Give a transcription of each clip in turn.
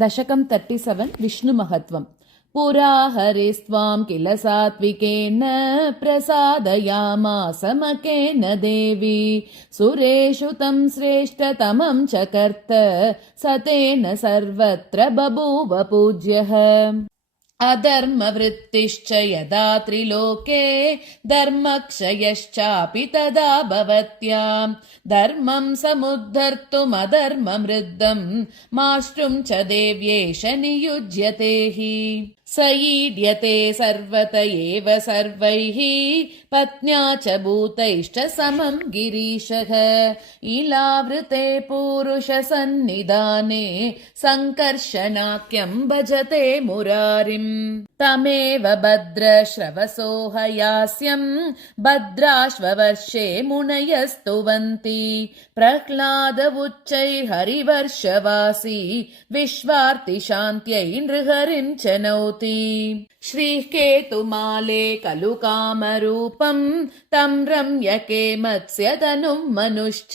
दशकं 37 विष्णुमहत्वम्। पुरा हरिस्त्वां किल सात्विकेन प्रसादयामासमकेन देवी सुरेषु तं श्रेष्ठतमं चकर्त स तेन सर्वत्र बभूव पूज्यः। अधर्मवृत्तिश्च यदा त्रिलोके धर्मक्षयश्चापि तदा भवत्याम् धर्मं समुद्धर्तुमधर्ममृद्धम् माष्टुं च देव्येष नियुज्यते हि स ईड्यते सर्वत एव सर्वैः पत्न्या च भूतैश्च समं गिरीशः इलावृते पूरुषसन्निधाने सङ्कर्षणाख्यं भजते मुरारिम् तमेव भद्रश्रवसो हयास्यं भद्राश्ववर्षे मुनयस्तुवन्ति प्रह्लाद उच्चैर्हरिवर्षवासी विश्वार्ति शान्त्यै नृहरिं च नौति श्रीः केतुमाले खलु कामरूपं तं रम्यके मत्स्यतनुं मनुश्च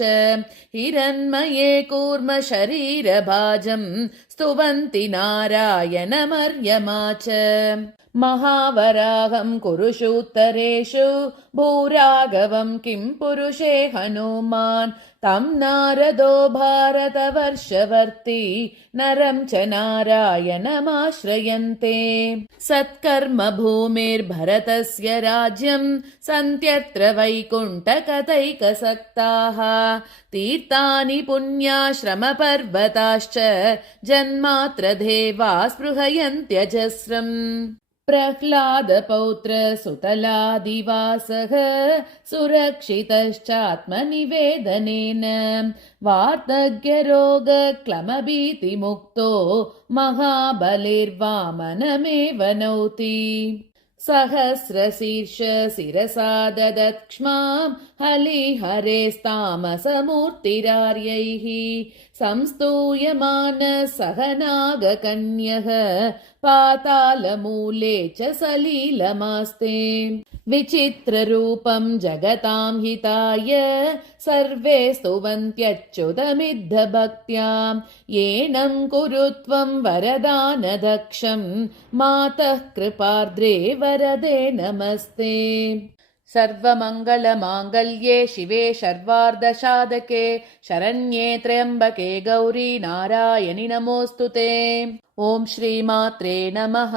हिरण्मये कूर्म शरीरभाजं स्तुवन्ति नारायणमर्यमा च महावराहं कुरुषूत्तरेषु भूराघवं किं पुरुषे हनुमान् तं नारदो भारतवर्षवर्ती नरं च नारायणमाश्रयन्ते सत्कर्म भूमिर्भरतस्य राज्यं सन्त्यत्र वैकुण्ठकतैकसक्ताः तीर्थानि पुण्याश्रमपर्वताश्च जन्मात्र देवा स्पृहयन्त्यजस्रम् प्रह्लादपौत्र सुतलादिवासः सुरक्षितश्चात्मनिवेदनेन वार्धक्यरोगक्लमभीतिमुक्तो महाबलिर्वामनमेव नौति सहस्रशीर्ष शिरसा ददत्क्ष्मां हलिहरेस्तामसमूर्तिरार्यैः संस्तूयमान सहनागकन्यः पातालमूले च सलीलमास्ते विचित्ररूपं जगतां हिताय सर्वे स्तुवन्त्यच्युतमिद्धभक्त्यां येनं कुरु त्वं वरदानदक्षं मातः कृपार्द्रे वरदे नमस्ते। सर्वमङ्गलमाङ्गल्ये शिवे सर्वार्धसाधके शरण्ये त्र्यम्बके गौरी नारायणि नमोऽस्तुते। ॐ श्रीमात्रे नमः।